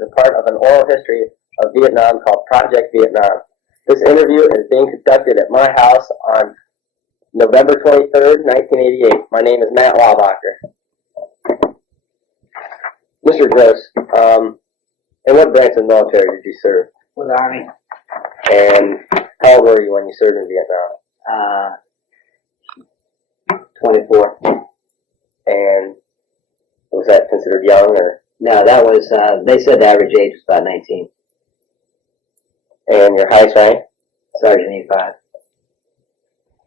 is a part of an oral history of Vietnam called Project Vietnam. This interview is being conducted at my house on November 23rd, 1988. My name is Matt Laubacher. Mr. Gross, in what branch of the military did you serve? With the Army. And how old were you when you served in Vietnam? 24. And was that considered young, or? No, that was, they said the average age was about 19. And your highest rank? Sergeant E5.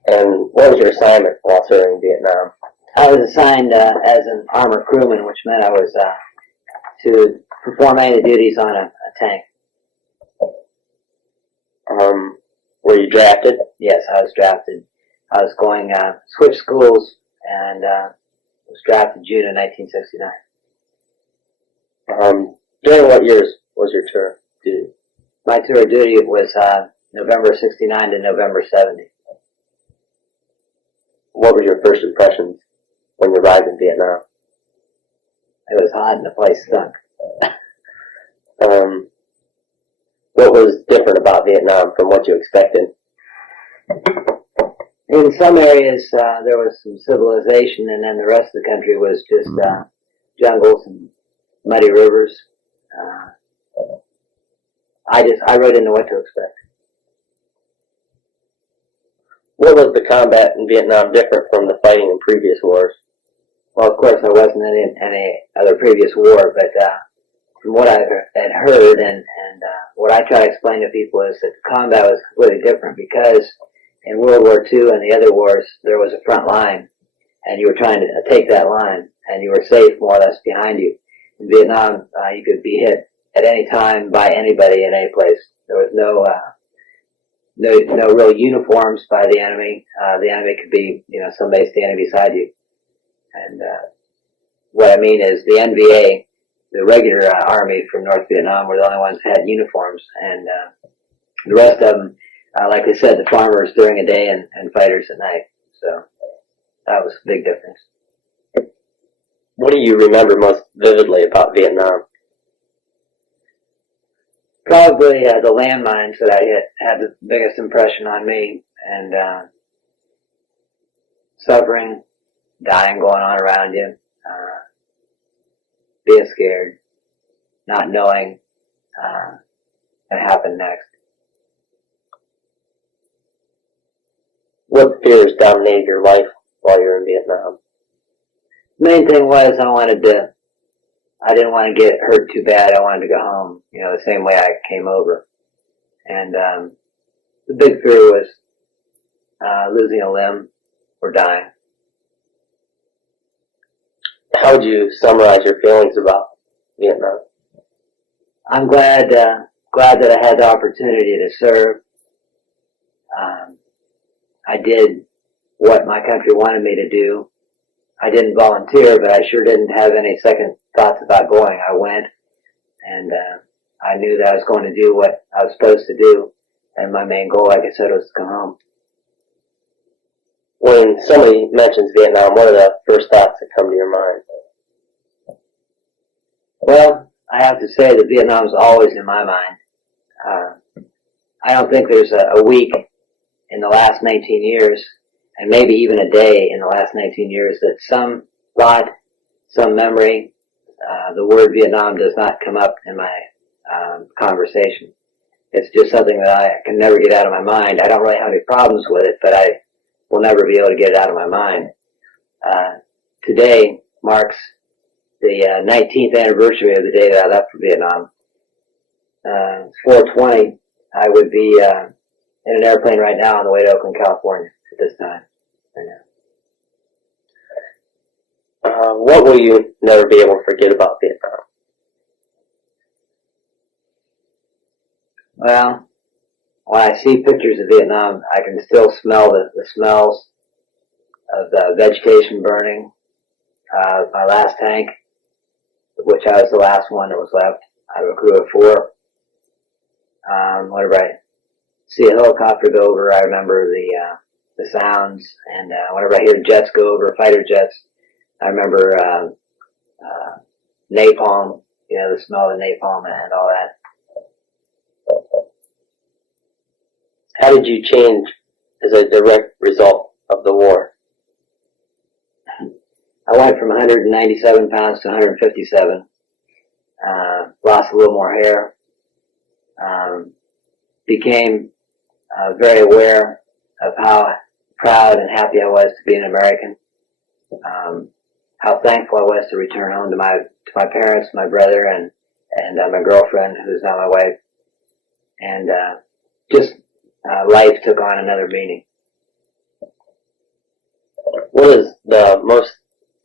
And what was your assignment while serving in Vietnam? I was assigned as an armor crewman, which meant I was to perform any of the duties on a tank. Were you drafted? Yes, I was drafted. I was going, switch schools, and was drafted June of 1969. During what years was your tour duty? My tour of duty was November 69 to November 70. What were your first impressions when you arrived in Vietnam? It was hot and the place stunk. What was different about Vietnam from what you expected? In some areas, there was some civilization, and then the rest of the country was just jungles and muddy rivers. I really didn't know what to expect. What was the combat in Vietnam different from the fighting in previous wars? Well, of course, I wasn't in any other previous war, but from what I had heard and what I try to explain to people is that the combat was completely different because in World War II and the other wars, there was a front line, and you were trying to take that line, and you were safe more or less behind you. In Vietnam, you could be hit at any time by anybody in any place. There was no real uniforms by the enemy. The enemy could be, somebody standing beside you. And what I mean is the NVA, the regular army from North Vietnam, were the only ones that had uniforms, and the rest of them, like I said, the farmers during the day and fighters at night. So that was a big difference. What do you remember most vividly about Vietnam? Probably the landmines that I hit had the biggest impression on me, and suffering, dying going on around you, being scared, not knowing what happened next. What fears dominated your life while you were in Vietnam? Main thing was I didn't want to get hurt too bad. I wanted to go home, the same way I came over. And the big fear was losing a limb or dying. How would you summarize your feelings about Vietnam? I'm glad that I had the opportunity to serve. I did what my country wanted me to do. I didn't volunteer, but I sure didn't have any second thoughts about going. I went, and I knew that I was going to do what I was supposed to do, and my main goal, like I said, was to come home. When somebody mentions Vietnam, what are the first thoughts that come to your mind? Well, I have to say that Vietnam is always in my mind. I don't think there's a week in the last 19 years, and maybe even a day in the last 19 years, that some thought, some memory, the word Vietnam does not come up in my conversation. It's just something that I can never get out of my mind. I don't really have any problems with it, but I will never be able to get it out of my mind. Today marks the 19th anniversary of the day that I left for Vietnam. It's 4:20. I would be in an airplane right now on the way to Oakland, California at this time. Right now. What will you never be able to forget about Vietnam? Well, when I see pictures of Vietnam, I can still smell the smells of the vegetation burning. My last tank, which I was the last one that was left out of a crew of 4. Whenever I see a helicopter go over, I remember the sounds, and whenever I hear jets go over, fighter jets, I remember napalm, the smell of napalm and all that. How did you change as a direct result of the war? I went from 197 pounds to 157. Lost a little more hair. Became very aware of how proud and happy I was to be an American. How thankful I was to return home to my parents, my brother, and my girlfriend, who's now my wife. And life took on another meaning. What is the most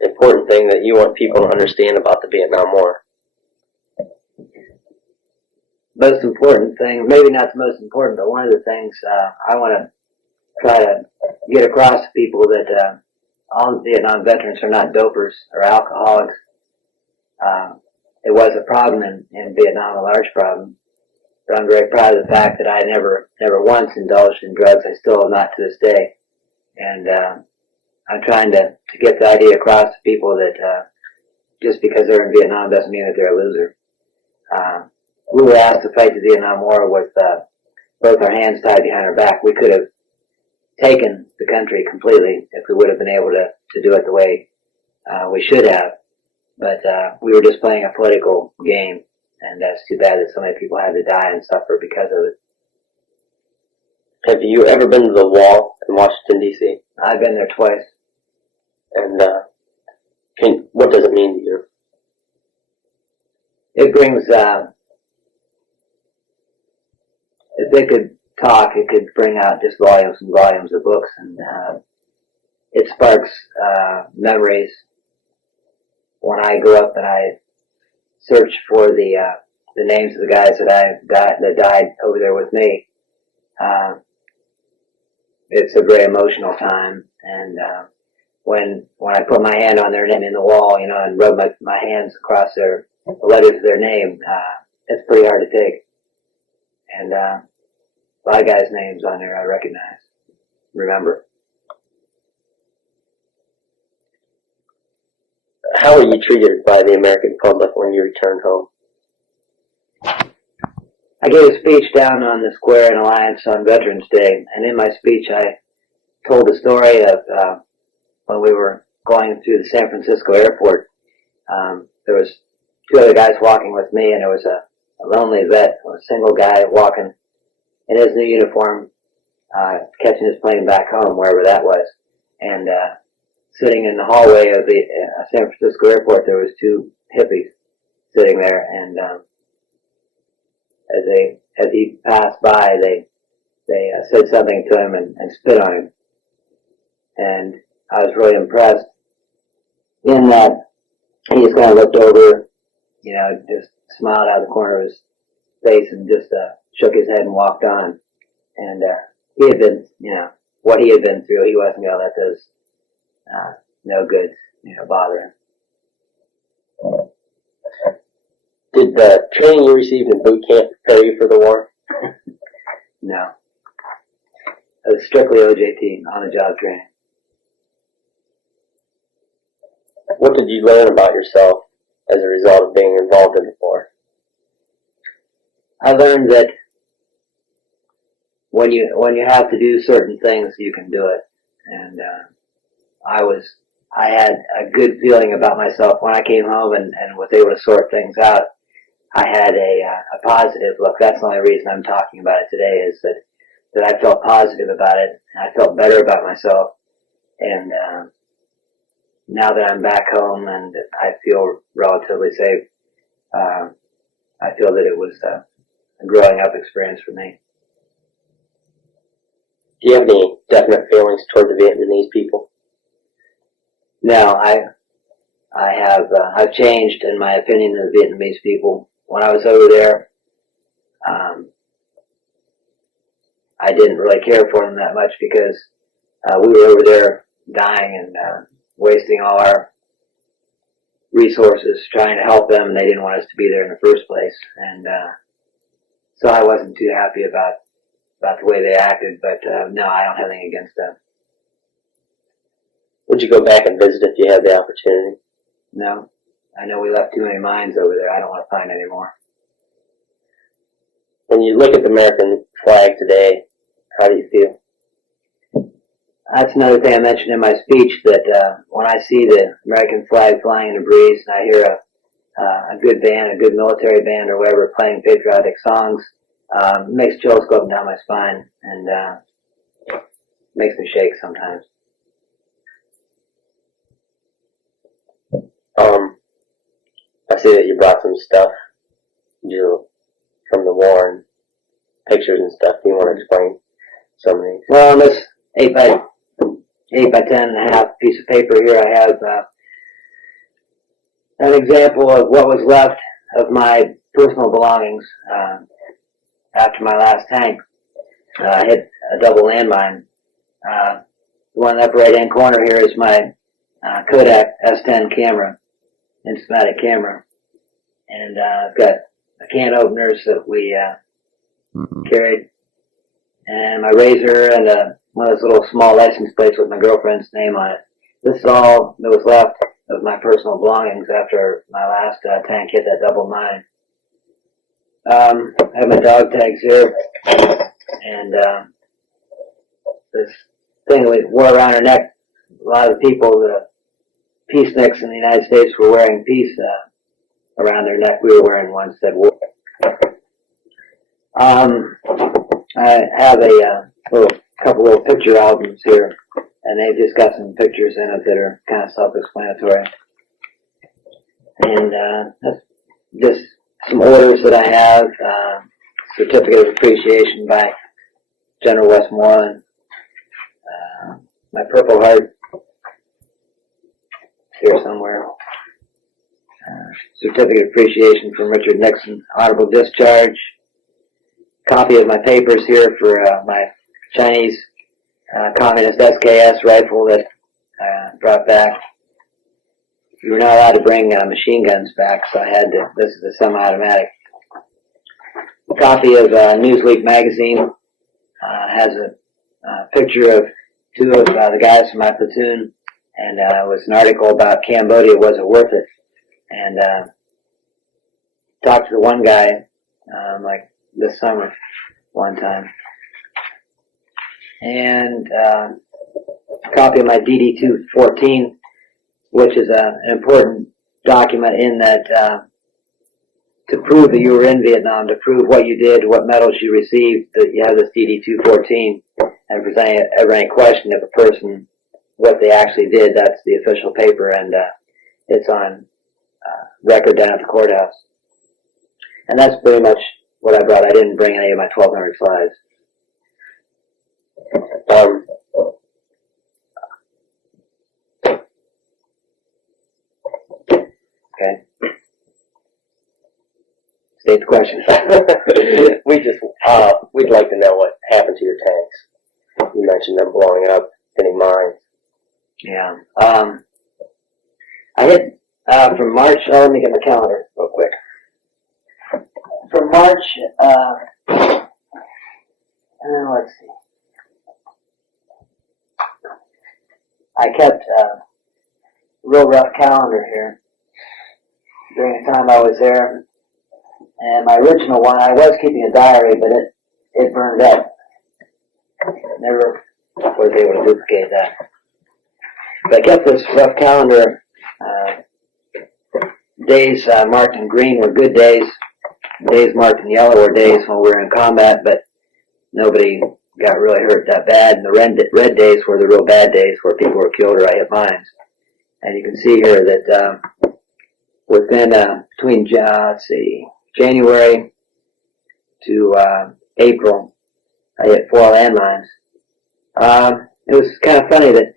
important thing that you want people to understand about the Vietnam War? Most important thing, maybe not the most important, but one of the things I want to try to get across to people that all Vietnam veterans are not dopers or alcoholics. It was a problem in Vietnam, a large problem. But I'm very proud of the fact that I never once indulged in drugs. I still have not to this day. And I'm trying to get the idea across to people that just because they're in Vietnam doesn't mean that they're a loser. We were asked to fight the Vietnam War with both our hands tied behind our back. We could have taken the country completely if we would have been able to do it the way we should have. But we were just playing a political game, and that's too bad that so many people had to die and suffer because of it. Have you ever been to the Wall in Washington, D.C.? I've been there twice. And what does it mean to you? It brings, if they could talk, it could bring out just volumes and volumes of books, and it sparks memories. When I go up and I search for the names of the guys that died over there with me, it's a very emotional time. And when I put my hand on their name in the wall, and rub my hands across the letters of their name, it's pretty hard to take. And a lot of guys' names on there I recognize, remember. How were you treated by the American public when you returned home? I gave a speech down on the square in Alliance on Veterans Day, and in my speech I told the story of when we were going through the San Francisco airport. There was two other guys walking with me, and there was a lonely vet, a single guy walking in his new uniform, catching his plane back home, wherever that was. And sitting in the hallway of the San Francisco airport, there was two hippies sitting there, and as he passed by, they said something to him and spit on him. And I was really impressed in that he just kind of looked over, just smiled out of the corner of his face and just shook his head and walked on. And he had been, what he had been through, he wasn't going to let those no goods, bother him. Did the training you received in boot camp prepare you for the war? No. It was strictly OJT, on-the-job training. What did you learn about yourself as a result of being involved in the war? I learned that when you have to do certain things, you can do it. And I had a good feeling about myself when I came home and was able to sort things out. I had a positive look. That's the only reason I'm talking about it today, is that I felt positive about it. I felt better about myself. And now that I'm back home and I feel relatively safe, I feel that it was a growing up experience for me. Do you have any definite feelings toward the Vietnamese people? No, I've changed in my opinion of the Vietnamese people. When I was over there, I didn't really care for them that much because we were over there dying and wasting all our resources trying to help them, and they didn't want us to be there in the first place. And so I wasn't too happy about the way they acted, but no, I don't have anything against them. Would you go back and visit if you had the opportunity? No, I know we left too many mines over there. I don't want to find any more. When you look at the American flag today, how do you feel? That's another thing I mentioned in my speech, that when I see the American flag flying in the breeze and I hear a good band, a good military band or whatever playing patriotic songs, it makes chills go up and down my spine and makes me shake sometimes. I see that you brought some stuff from the war and pictures and stuff. Do you want to explain some of these? Well, on this 8 by 10.5 piece of paper here, I have an example of what was left of my personal belongings after my last tank hit a double landmine. The one in the upper right-hand corner here is my Kodak S10 camera, instamatic camera, and I've got can openers that we carried, and my razor, and one of those little small license plates with my girlfriend's name on it. This is all that was left of my personal belongings after my last tank hit that double mine. I have my dog tags here, and this thing that we wore around our neck. A lot of the people, the peaceniks in the United States, were wearing peace around their neck. We were wearing ones that war. I have a couple little picture albums here, and they've just got some pictures in it that are kind of self-explanatory. And that's just some orders that I have, certificate of appreciation by General Westmoreland, my Purple Heart here somewhere, certificate of appreciation from Richard Nixon, honorable discharge, copy of my papers here for my Chinese communist SKS rifle that I brought back. We were not allowed to bring machine guns back, so I had to. This is a semi-automatic. A copy of Newsweek magazine has a picture of two of the guys from my platoon, and it was an article about Cambodia, was it worth it? And talked to the one guy like this summer one time. And a copy of my DD-214, which is an important document in that to prove that you were in Vietnam, to prove what you did, what medals you received, that you have this DD-214. And if there's ever any question of a person, what they actually did, that's the official paper, and it's on record down at the courthouse. And that's pretty much what I brought. I didn't bring any of my 1,200 slides. Okay. State the question. We'd like to know what happened to your tanks. You mentioned them blowing up, hitting mines. Yeah. I hit from March. Oh, let me get my calendar real quick. From March, let's see. I kept a real rough calendar here during the time I was there. And my original one, I was keeping a diary, but it burned up. Never was able to duplicate that. But I kept this rough calendar. Days marked in green were good days. Days marked in yellow were days when we were in combat, but nobody got really hurt that bad. And the red days were the real bad days where people were killed or I hit mines. And you can see here that within between January to April, I hit 4 landmines. It was kind of funny that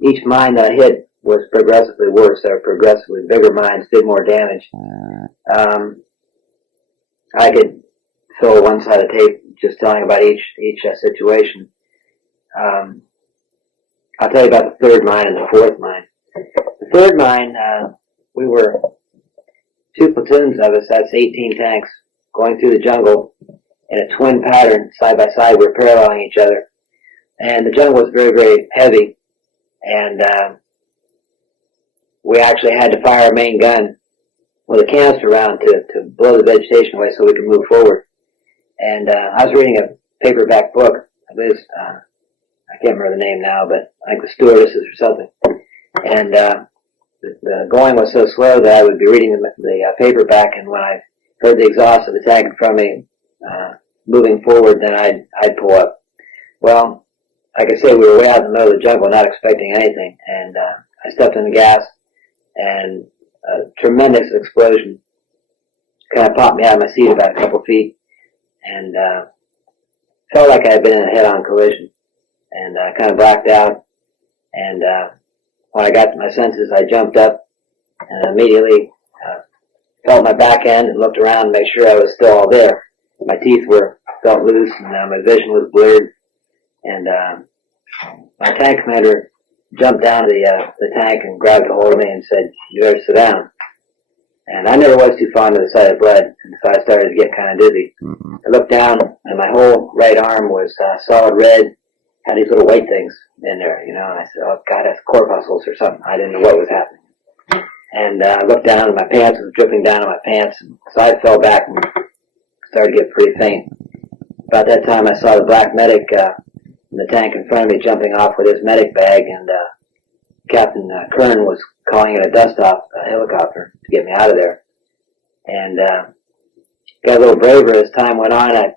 each mine that I hit was progressively worse. They were progressively bigger mines, did more damage. I could fill one side of tape just telling about each situation. I'll tell you about the third mine and the fourth mine. The third mine, we were 2 platoons of us, that's 18 tanks, going through the jungle in a twin pattern, side by side. We were paralleling each other. And the jungle was very, very heavy. And we actually had to fire a main gun with a canister round to blow the vegetation away so we could move forward. And I was reading a paperback book. I believe I can't remember the name now, but I think The Stewardesses or something. And the going was so slow that I would be reading the paperback, and when I heard the exhaust of the tank in front of me moving forward, then I'd pull up. Well, like I say, we were way out in the middle of the jungle, not expecting anything, and I stepped on the gas, and a tremendous explosion kind of popped me out of my seat about a couple feet, and felt like I had been in a head-on collision, and I kind of blacked out, and when I got to my senses, I jumped up and immediately felt my back end and looked around to make sure I was still all there. My teeth felt loose, and my vision was blurred, and my tank commander jumped down to the tank and grabbed a hold of me and said, "You better sit down." And I never was too fond of the sight of blood, and so I started to get kind of dizzy. I looked down, and my whole right arm was solid red, had these little white things in there, you know, and I said, "Oh, God, that's corpuscles or something." I didn't know what was happening. And I looked down, and my pants was dripping down on my pants, and so I fell back and started to get pretty faint. About that time, I saw the black medic in the tank in front of me jumping off with his medic bag, and Captain Kern was calling it a dust-off helicopter to get me out of there. And got a little braver as time went on. I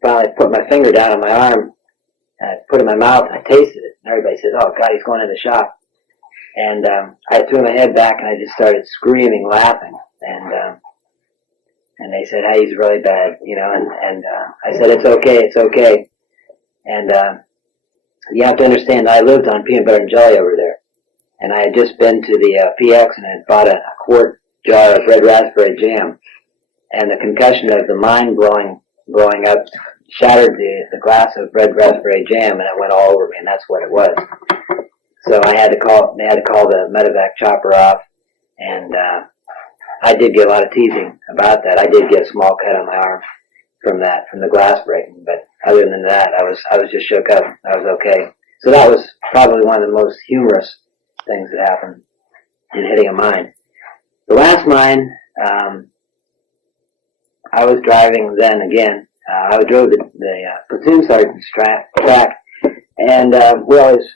finally put my finger down on my arm, and I put it in my mouth, and I tasted it. And everybody says, "Oh, God, he's going in the shop." And I threw my head back, and I just started screaming, laughing. And they said, "Hey, he's really bad," you know. And I said, "It's okay, it's okay." And you have to understand, I lived on peanut butter and jelly over there. And I had just been to the PX and had bought a quart jar of red raspberry jam. And the concussion of the mine blowing up shattered the glass of red raspberry jam, and it went all over me, and that's what it was. So they had to call the medevac chopper off, and I did get a lot of teasing about that. I did get a small cut on my arm from the glass breaking, but other than that, I was just shook up. I was okay. So that was probably one of the most humorous things that happened in hitting a mine. The last mine, I was driving then again. I drove the platoon sergeant's track, and we always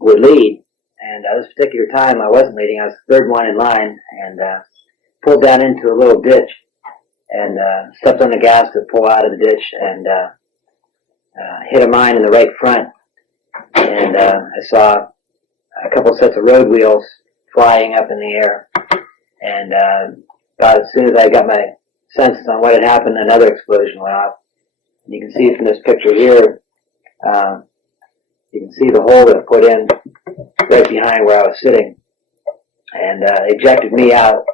would lead. And this particular time, I wasn't leading. I was the third one in line, and pulled down into a little ditch, and stepped on the gas to pull out of the ditch, and hit a mine in the right front. And I saw a couple sets of road wheels flying up in the air, and about as soon as I got my senses on what had happened, another explosion went off. And you can see from this picture here, you can see the hole that I put in right behind where I was sitting, and ejected me out,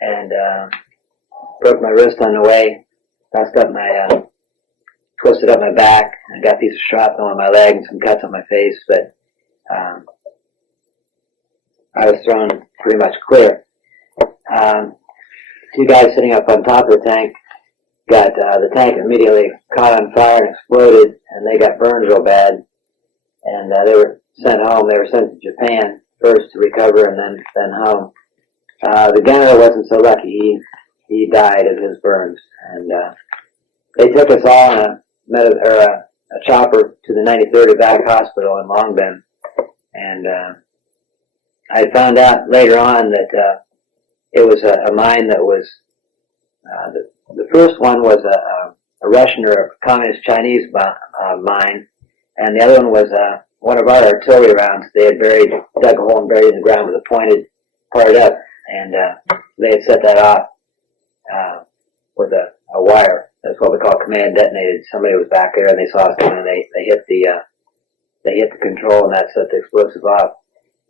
and broke my wrist on the way, twisted up my back, and got a piece of shrapnel on my leg and some cuts on my face, but I was thrown pretty much clear. Two guys sitting up on top of the tank got the tank immediately caught on fire and exploded, and they got burned real bad, and they were sent home. They were sent to Japan first to recover, and then home. The gunner wasn't so lucky. He died of his burns, and they took us all in a chopper to the 93rd Evac Hospital in Long Bend, and I found out later on that it was a mine that was the first one was a Russian or a communist Chinese mine, and the other one was one of our artillery rounds. They had dug a hole and buried in the ground with a pointed part up, and they had set that off with a wire. That's what we call command detonated. Somebody was back there and they saw us coming, and they hit the control, and that set the explosive off.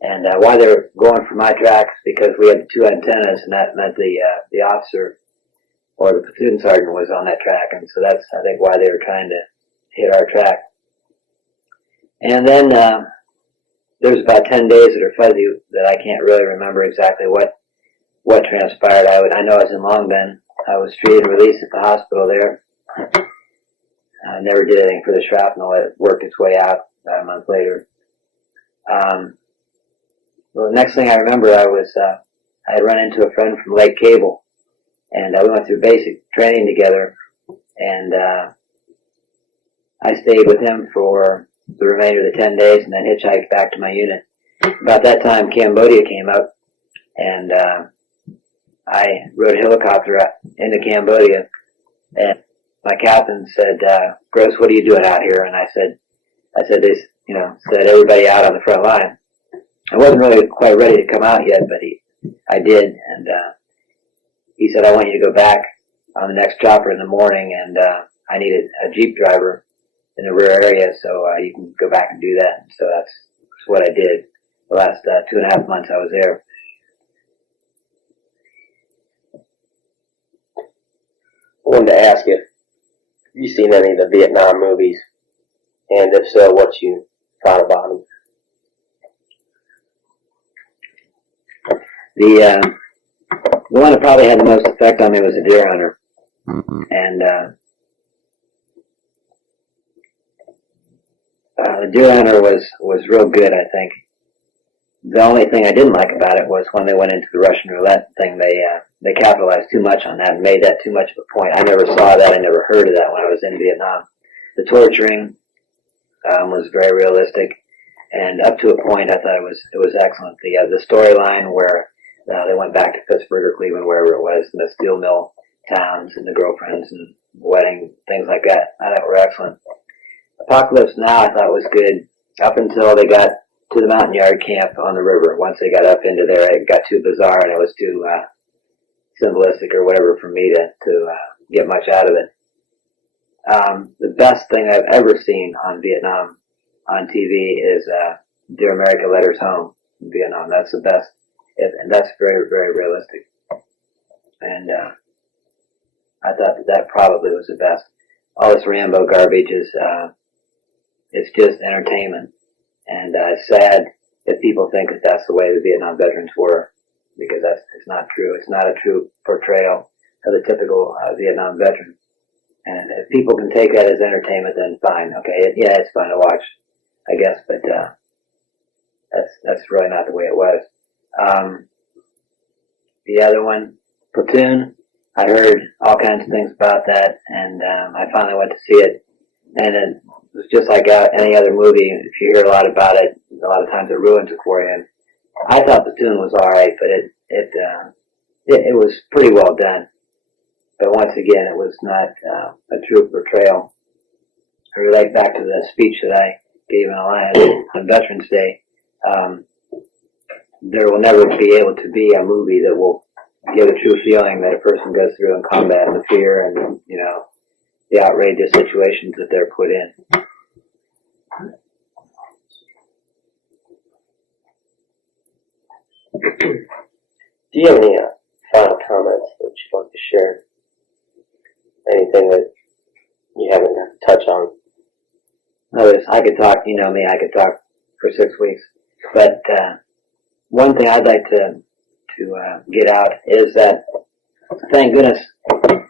And why they were going for my tracks, because we had two antennas, and that meant the officer or the platoon sergeant was on that track, and so that's, I think, why they were trying to hit our track. And then there's about 10 days that are fuzzy that I can't really remember exactly what transpired. I know I was in Long Bend. I was treated and released at the hospital there. I never did anything for the shrapnel. It worked its way out about a month later. Well, the next thing I remember, I had run into a friend from Lake Cable, and we went through basic training together, and I stayed with him for the remainder of the 10 days and then hitchhiked back to my unit. About that time, Cambodia came up, and I rode a helicopter into Cambodia, and my captain said, Gross, what are you doing out here? And I said, they, said everybody out on the front line. I wasn't really quite ready to come out yet, but I did, and he said, I want you to go back on the next chopper in the morning, and I needed a Jeep driver in the rear area, so you can go back and do that. So that's what I did the last 2.5 months I was there. I wanted to ask you, have you seen any of the Vietnam movies? And if so, what you thought about them? The one that probably had the most effect on me was The Deer Hunter. And The Deer Hunter was real good, I think. The only thing I didn't like about it was when they went into the Russian roulette thing, they capitalized too much on that and made that too much of a point. I never saw that. I never heard of that when I was in Vietnam. The torturing was very realistic, and up to a point, I thought it was excellent. The storyline where they went back to Pittsburgh or Cleveland, wherever it was, and the steel mill towns and the girlfriends and wedding, things like that, I thought were excellent. Apocalypse Now I thought was good up until they got to the mountain yard camp on the river. Once they got up into there, it got too bizarre and it was too symbolistic or whatever for me to get much out of it. The best thing I've ever seen on Vietnam on TV is Dear America Letters Home in Vietnam. That's the best, and that's very, very realistic. And I thought that probably was the best. All this Rambo garbage is it's just entertainment, and it's sad if people think that that's the way the Vietnam veterans were, because it's not true. It's not a true portrayal of the typical Vietnam veteran. And if people can take that as entertainment, then fine. Okay, it's fun to watch, I guess, but that's really not the way it was. The other one, Platoon, I heard all kinds of things about that, and I finally went to see it. And it was just like any other movie. If you hear a lot about it, a lot of times it ruins it for you. And I thought Platoon was all right, but it was pretty well done. But once again, it was not a true portrayal. I relate back to the speech that I gave in Alliance on Veterans Day. There will never be able to be a movie that will give a true feeling that a person goes through in combat, and the fear and, the outrageous situations that they're put in. Do you have any final comments that you'd like to share? Anything that you haven't touched on? I could talk, you know me, I could talk for 6 weeks. But one thing I'd like to get out is that, thank goodness,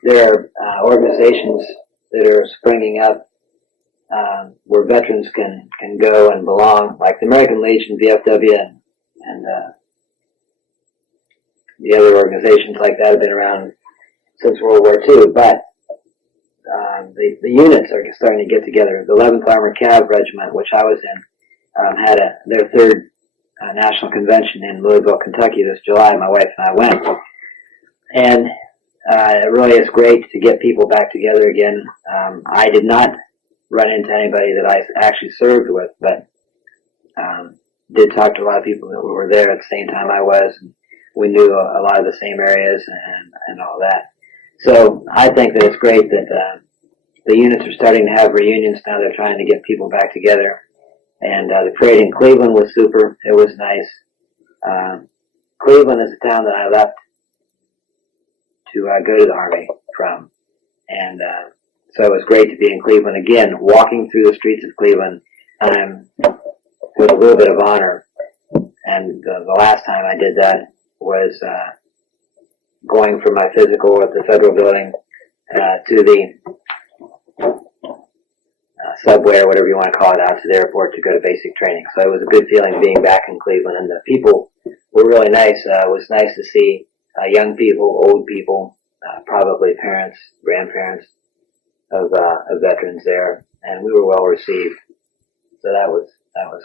there are organizations that are springing up where veterans can go and belong, like the American Legion, VFW, and the other organizations like that have been around since World War II. But the units are starting to get together. The 11th Armored Cav Regiment, which I was in, had their third national convention in Louisville, Kentucky this July. My wife and I went. And it really is great to get people back together again. I did not run into anybody that I actually served with, but did talk to a lot of people that were there at the same time I was. And we knew a lot of the same areas and all that. So I think that it's great that the units are starting to have reunions now. They're trying to get people back together. And the parade in Cleveland was super. It was nice. Cleveland is a town that I left to go to the Army from. And so it was great to be in Cleveland again, walking through the streets of Cleveland with a little bit of honor. And the last time I did that was going from my physical at the Federal Building to the subway or whatever you want to call it, out to the airport to go to basic training. So it was a good feeling being back in Cleveland, and the people were really nice. It was nice to see young people, old people, probably parents, grandparents of veterans there, and we were well received. So that was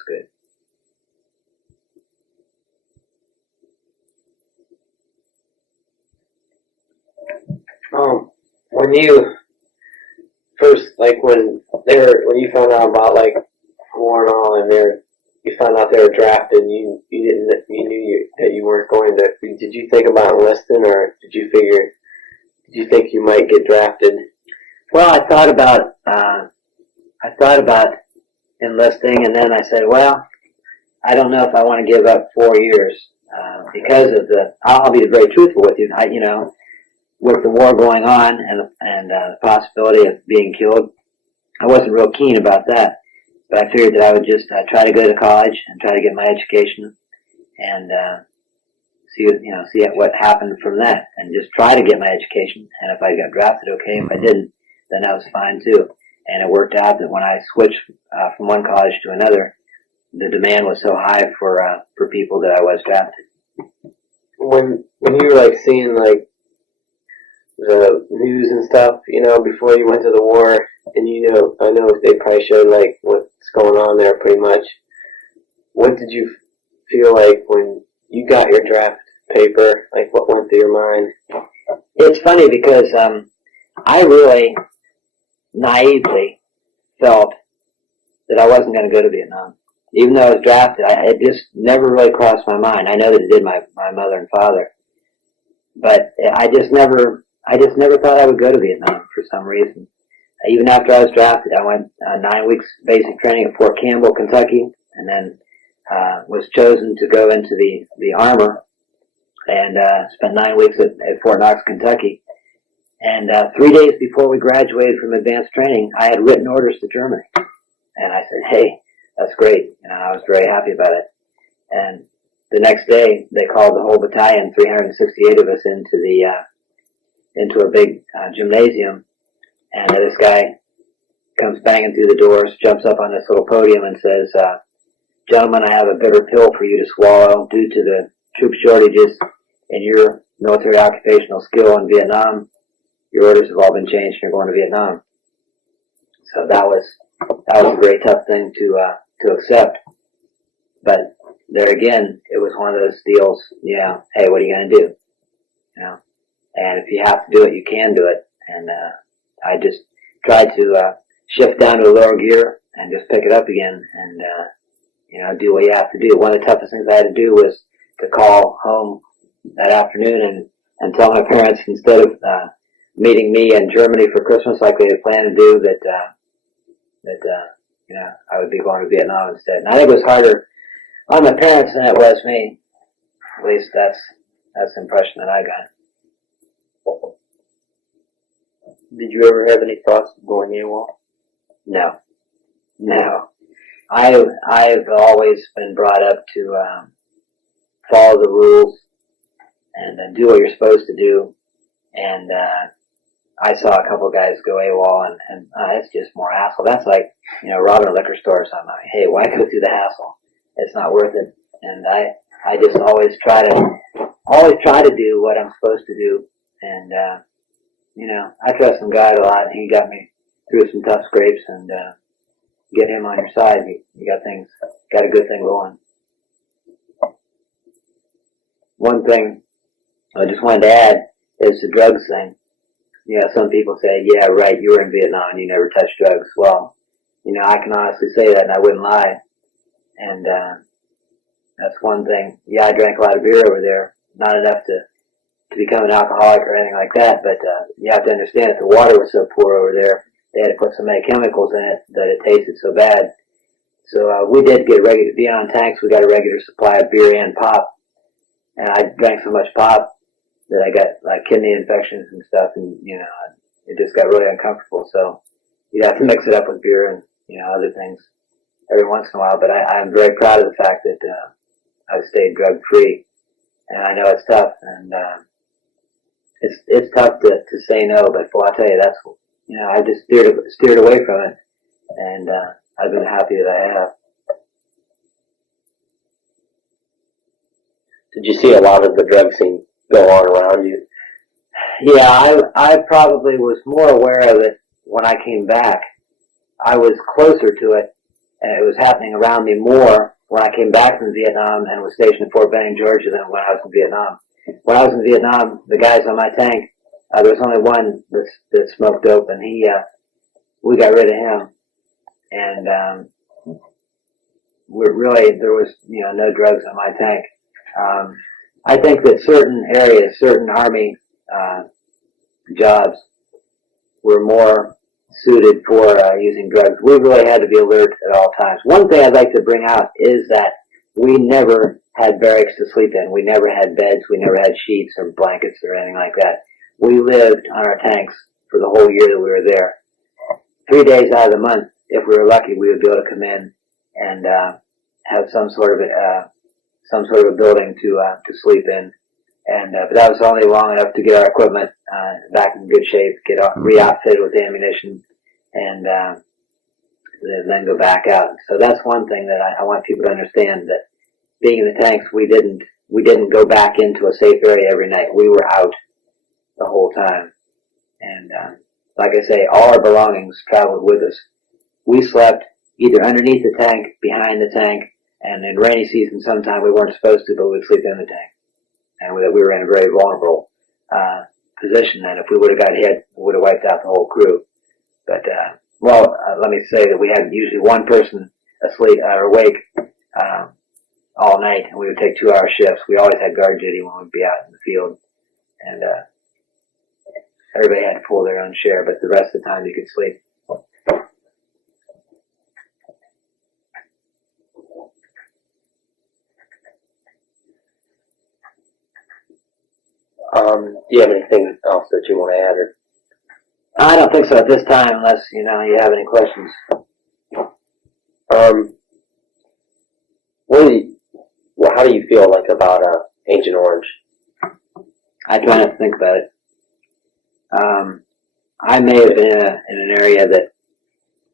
good. When you first, like when you found out about like war and all, and you found out they were drafted, and you knew that you weren't going to. Did you think about enlisting, or did you think you might get drafted? Well, I thought about enlisting, and then I said, well, I don't know if I want to give up 4 years because of I'll be very truthful with you. With the war going on and the possibility of being killed, I wasn't real keen about that. But I figured that I would just try to go to college and try to get my education and see what happened from that, and just try to get my education. And if I got drafted, okay. If I didn't, then that was fine too. And it worked out that when I switched from one college to another, the demand was so high for people that I was drafted. When you were like seeing like the news and stuff, before you went to the war, and I know they probably showed like what's going on there pretty much. What did you feel like when you got your draft paper? Like what went through your mind? It's funny because I really naively felt that I wasn't going to go to Vietnam. Even though I was drafted, it just never really crossed my mind. I know that it did my mother and father, but I just never thought I would go to Vietnam for some reason. Even after I was drafted, I went 9 weeks basic training at Fort Campbell, Kentucky, and then was chosen to go into the armor and spent 9 weeks at Fort Knox, Kentucky. And 3 days before we graduated from advanced training, I had written orders to Germany. And I said, hey, that's great. I was very happy about it. And the next day, they called the whole battalion, 368 of us, into a big gymnasium. And this guy comes banging through the doors, jumps up on this little podium and says, gentlemen, I have a bitter pill for you to swallow. Due to the troop shortages and your military occupational skill in Vietnam, your orders have all been changed and you're going to Vietnam. So that was a very tough thing to accept. But there again, it was one of those deals, hey, what are you going to do? And if you have to do it, you can do it. And I just tried to shift down to a lower gear and just pick it up again and, do what you have to do. One of the toughest things I had to do was to call home that afternoon and tell my parents, instead of meeting me in Germany for Christmas like they had planned to do, that I would be going to Vietnam instead. And I think it was harder on my parents than it was me. At least that's the impression that I got. Did you ever have any thoughts of going AWOL? No. I've always been brought up to follow the rules and do what you're supposed to do. And I saw a couple of guys go AWOL, and it's just more hassle. That's like, robbing a liquor store or something. Like, hey, why go through the hassle? It's not worth it. And I just always try to do what I'm supposed to do. And I trust in God a lot, and He got me through some tough scrapes, and get Him on your side, you got a good thing going. One thing I just wanted to add is the drugs thing. Some people say, yeah, right, you were in Vietnam and you never touched drugs. Well, I can honestly say that and I wouldn't lie. And that's one thing. Yeah, I drank a lot of beer over there. Not enough to become an alcoholic or anything like that, but you have to understand that the water was so poor over there, they had to put so many chemicals in it that it tasted so bad. So we did get being on tanks, we got a regular supply of beer and pop. And I drank so much pop that I got like kidney infections and stuff, and it just got really uncomfortable. So you have to mix it up with beer and other things every once in a while. But I'm very proud of the fact that I've stayed drug free, and I know it's tough, and it's tough to say no. But boy, I tell you, I just steered away from it, and I've been happy that I have. Did you see a lot of the drug scene go on around you? Yeah, I probably was more aware of it when I came back. I was closer to it, and it was happening around me more when I came back from Vietnam and was stationed at Fort Benning, Georgia, than when I was in Vietnam. When I was in Vietnam, the guys on my tank, there was only one that smoked dope, and we got rid of him. And there was no drugs on my tank. I think that certain areas, certain Army jobs were more suited for using drugs. We really had to be alert at all times. One thing I'd like to bring out is that we never had barracks to sleep in. We never had beds. We never had sheets or blankets or anything like that. We lived on our tanks for the whole year that we were there. 3 days out of the month, if we were lucky, we would be able to come in and have some sort of a building to sleep in. And but that was only long enough to get our equipment back in good shape, get re-outfitted with ammunition, and then go back out. So that's one thing that I want people to understand, that being in the tanks, we didn't go back into a safe area every night. We were out the whole time. And like I say, all our belongings traveled with us. We slept either underneath the tank, behind the tank, and in rainy season sometime we weren't supposed to, but we'd sleep in the tank. And we were in a very vulnerable position, and if we would have got hit, it would have wiped out the whole crew. But, let me say that we had usually one person asleep or awake all night, and we would take 2-hour shifts. We always had guard duty when we'd be out in the field, and everybody had to pull their own share, but the rest of the time you could sleep. Do you have anything else that you want to add? Or? I don't think so at this time, unless you have any questions. How do you feel like about Agent Orange? I try not to think about it. I may have been in an area that,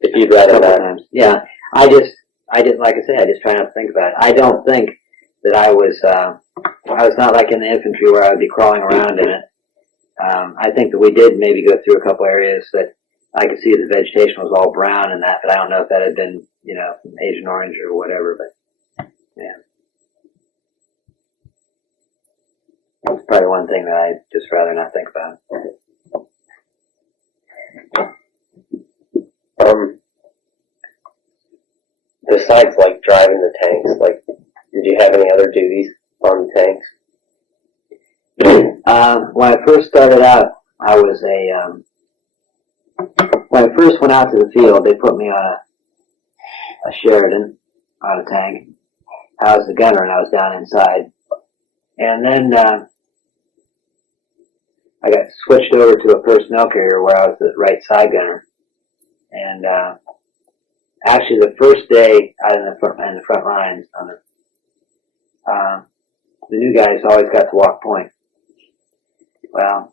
if you'd rather not. Times. Yeah, I just like I said, I just try not to think about it. I don't think that I was not like in the infantry where I would be crawling around in it. I think that we did maybe go through a couple areas that I could see the vegetation was all brown and that, but I don't know if that had been, Agent Orange or whatever, but yeah. That's probably one thing that I'd just rather not think about. Besides, driving the tanks, did you have any other duties on the tanks? When I first started out, when I first went out to the field, they put me on a Sheridan on a tank. I was the gunner and I was down inside. And then I got switched over to a personnel carrier where I was the right side gunner. And actually, the first day out in the front lines, the new guys always got to walk point. Well,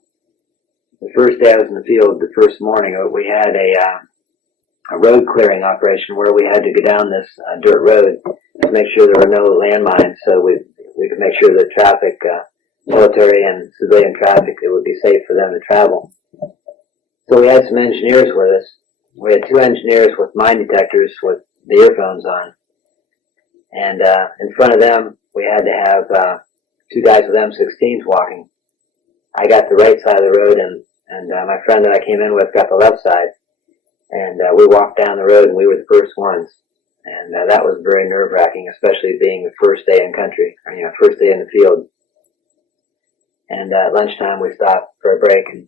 the first day I was in the field, the first morning, we had a road clearing operation where we had to go down this dirt road to make sure there were no landmines, so we could make sure that traffic, military and civilian traffic, it would be safe for them to travel. So we had some engineers with us. We had 2 engineers with mine detectors with the earphones on. And in front of them, we had to have 2 guys with M16s walking. I got the right side of the road, and my friend that I came in with got the left side. And we walked down the road, and we were the first ones. And that was very nerve-wracking, especially being the first day in country, or, first day in the field. And at lunchtime, we stopped for a break, and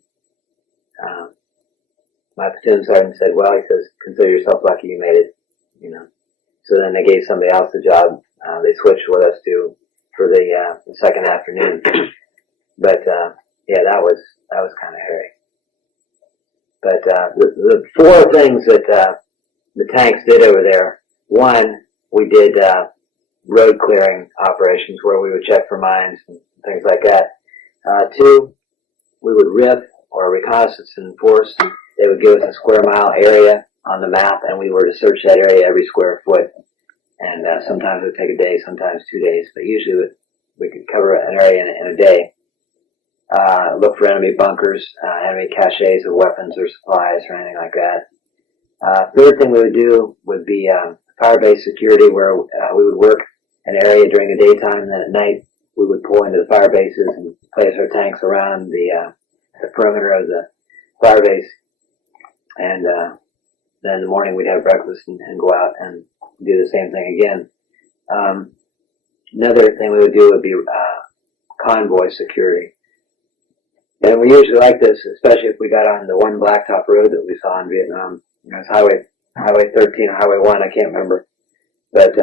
my platoon sergeant said, well, he says, consider yourself lucky you made it, So then they gave somebody else the job. They switched with us for the second afternoon. But, yeah, that was kind of hairy. But the 4 things that the tanks did over there, 1, we did road clearing operations where we would check for mines and things like that. 2, we would RIF, or reconnaissance and force. They would give us a square mile area on the map, and we were to search that area every square foot. And sometimes it would take a day, sometimes 2 days, but usually we could cover an area in a day. Look for enemy bunkers, enemy caches of weapons or supplies or anything like that. Third thing we would do would be fire base security, where we would work an area during the daytime, and then at night we would pull into the fire bases and place our tanks around the perimeter of the fire base. And then in the morning we'd have breakfast and go out and do the same thing again. Another thing we would do would be convoy security. And we usually like this, especially if we got on the one blacktop road that we saw in Vietnam. You know, it's Highway 13 or Highway 1, I can't remember. But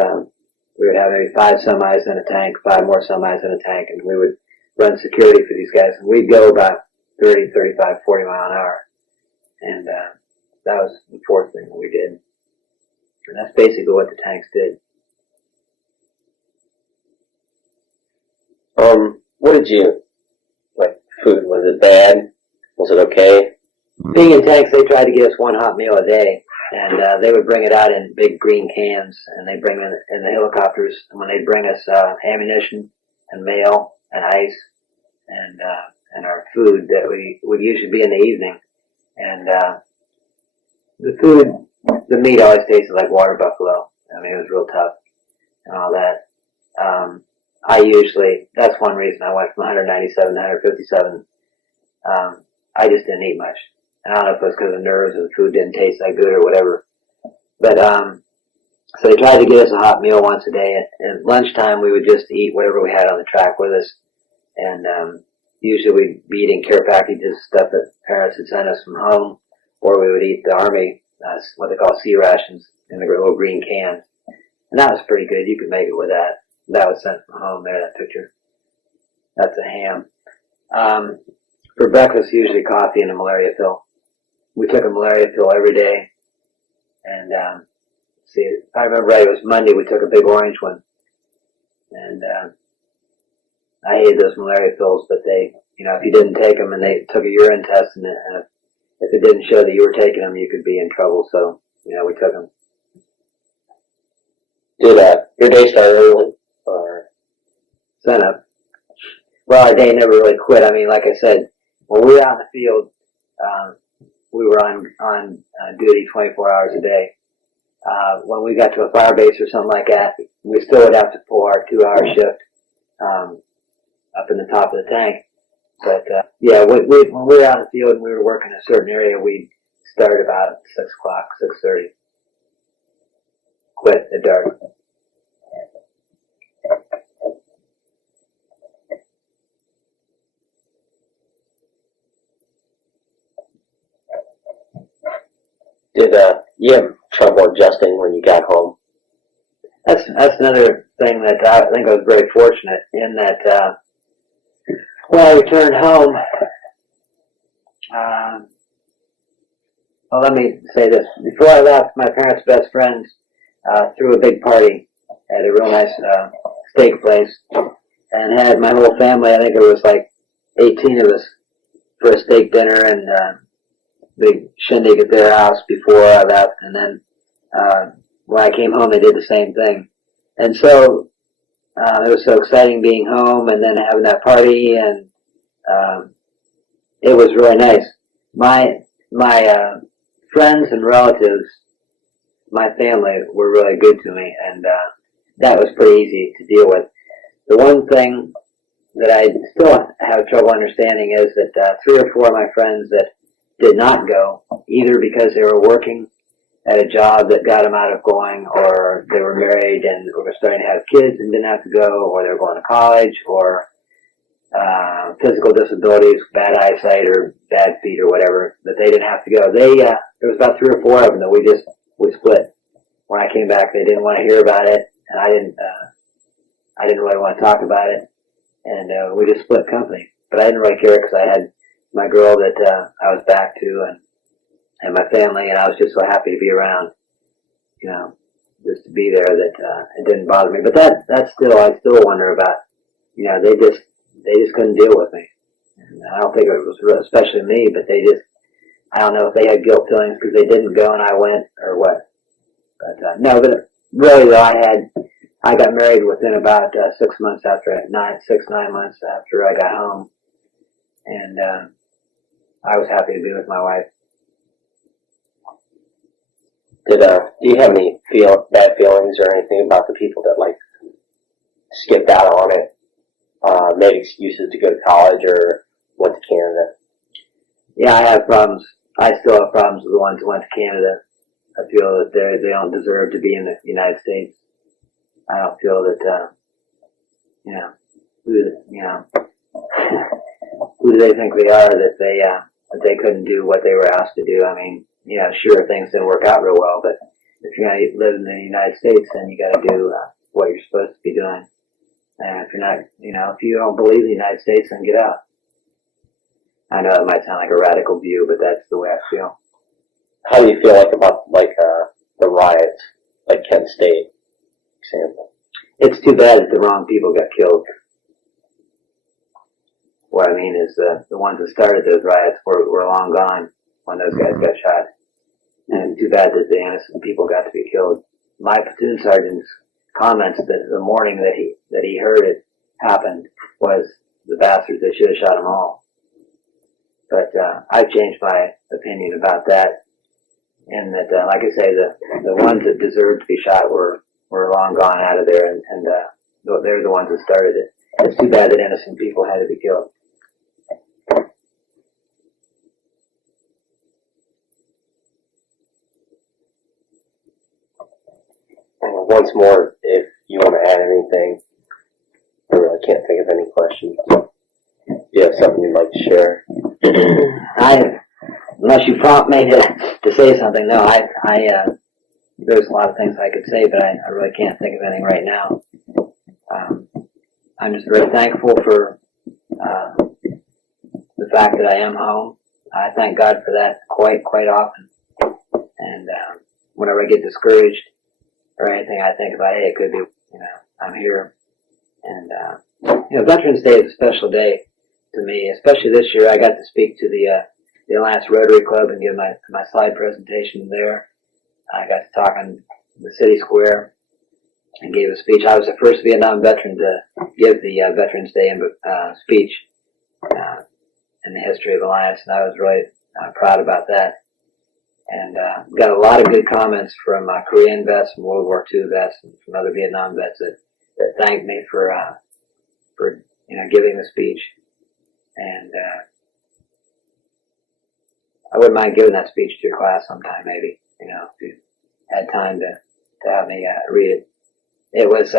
we would have maybe 5 semis in a tank, 5 more semis in a tank, and we would run security for these guys. And we'd go about 30, 35, 40 mile an hour. And that was the fourth thing that we did. And that's basically what the tanks did. What did you, like, food, was it bad? Was it okay? Being in tanks, they tried to give us one hot meal a day, and they would bring it out in big green cans, and they'd bring it in the helicopters, and when they'd bring us ammunition and mail and ice and our food that we would usually be in the evening. And the food, the meat always tasted like water buffalo. I mean, it was real tough and all that. That's one reason I went from 197 to 157. I just didn't eat much. I don't know if it was because of nerves or the food didn't taste that good or whatever. But, so they tried to get us a hot meal once a day. And lunchtime we would just eat whatever we had on the track with us. And, usually we'd be eating care packages, stuff that parents had sent us from home, or we would eat the Army, what they call sea rations, in the little green cans. And that was pretty good. You could make it with that. That was sent from home there, that picture. That's a ham. For breakfast, usually coffee and a malaria pill. We took a malaria pill every day. And, see, if I remember right, it was Monday, we took a big orange one. And, I hated those malaria pills, but they, you know, if you didn't take them and they took a urine test and if it didn't show that you were taking them, you could be in trouble. So, you know, we took them. Did your day start early? Or Sun up. Well, our day never really quit. I mean, like I said, when we were out in the field, we were on duty 24 hours a day. When we got to a fire base or something like that, we still would have to pull our 2-hour shift up in the top of the tank. But yeah, when we were out in the field and we were working in a certain area, we'd start about 6 o'clock, 6:30. Quit at dark. did you have trouble adjusting when you got home? That's another thing that I think I was very fortunate in that when I returned home, well, let me say this. Before I left, my parents' best friends threw a big party at a real nice steak place and had my whole family, I think it was like 18 of us, for a steak dinner and big shindig at their house before I left. And then when I came home, they did the same thing. And so it was so exciting being home and then having that party, and it was really nice. My friends and relatives, my family, were really good to me, and that was pretty easy to deal with. The one thing that I still have trouble understanding is that 3 or 4 of my friends that did not go, either because they were working at a job that got them out of going, or they were married and were starting to have kids and didn't have to go, or they were going to college, or physical disabilities, bad eyesight or bad feet or whatever, that they didn't have to go. There was about 3 or 4 of them that we split. When I came back, they didn't want to hear about it, and I didn't really want to talk about it, and we just split company. But I didn't really care because I had my girl that I was back to, and my family, and I was just so happy to be around, you know, just to be there, that it didn't bother me. But I still wonder about, you know, they just couldn't deal with me. And I don't think it was especially me, but I don't know if they had guilt feelings because they didn't go and I went, or what. But no, but really though, I I got married within about 6 months after, 9 months after I got home. And I was happy to be with my wife. Do you have any bad feelings or anything about the people that like skipped out on it, made excuses to go to college or went to Canada? Yeah, I have problems. I still have problems with the ones who went to Canada. I feel that they don't deserve to be in the United States. I don't feel that, who do they think they are that they couldn't do what they were asked to do? I mean, sure, things didn't work out real well, but if you're going to live in the United States, then you got to do what you're supposed to be doing. And if you're not, if you don't believe in the United States, then get out. I know it might sound like a radical view, but that's the way I feel. How do you feel about the riots, like Kent State, for example? It's too bad that the wrong people got killed. What I mean is the ones that started those riots were long gone when those guys got shot. And it's too bad that the innocent people got to be killed. My platoon sergeant's comments that the morning that he heard it happened was, the bastards, they should have shot them all. But I've changed my opinion about that. And that, like I say, the ones that deserved to be shot were long gone out of there, and they're the ones that started it. It's too bad that innocent people had to be killed. Once more, if you want to add anything, I really can't think of any questions. If you have something you'd like to share? Unless you prompt me to say something, no, there's a lot of things I could say, but I really can't think of anything right now. I'm just very thankful for the fact that I am home. I thank God for that quite often. And whenever I get discouraged or anything, I think about, hey, it could be, I'm here. And Veterans Day is a special day to me, especially this year. I got to speak to the Alliance Rotary Club and give my slide presentation there. I got to talk on the city square and gave a speech. I was the first Vietnam veteran to give the Veterans Day speech in the history of Alliance, and I was really proud about that. And got a lot of good comments from Korean vets, from World War II vets, and from other Vietnam vets that thanked me for giving the speech. And I wouldn't mind giving that speech to your class sometime, maybe, if you had time to have me read it. It was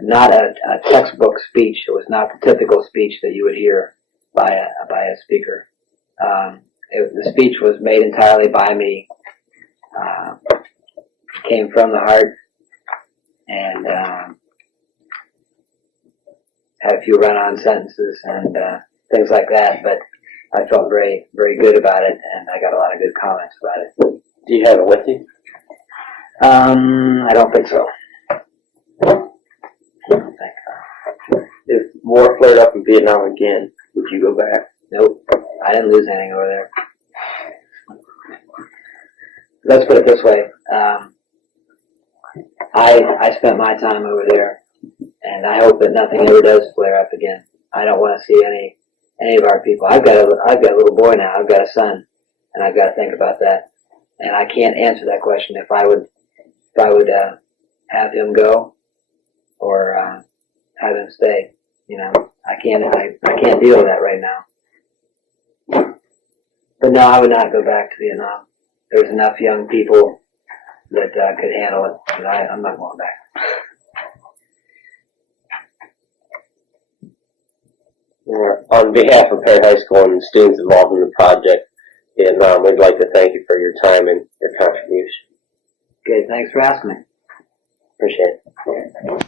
not a textbook speech. It was not the typical speech that you would hear by a speaker. The speech was made entirely by me, came from the heart, and had a few run-on sentences and things like that, but I felt very, very good about it, and I got a lot of good comments about it. Do you have it with you? I don't think so. If war flared up in Vietnam again, would you go back? Nope. I didn't lose anything over there. Let's put it this way. I spent my time over there, and I hope that nothing ever does flare up again. I don't want to see any of our people. I've got a little boy now. I've got a son, and I've got to think about that. And I can't answer that question if I would have him go or have him stay. I can't deal with that right now. But no, I would not go back to Vietnam. There's enough young people that could handle it, but I'm not going back. On behalf of Perry High School and students involved in the project, Vietnam, we'd like to thank you for your time and your contribution. Okay, thanks for asking me. Appreciate it.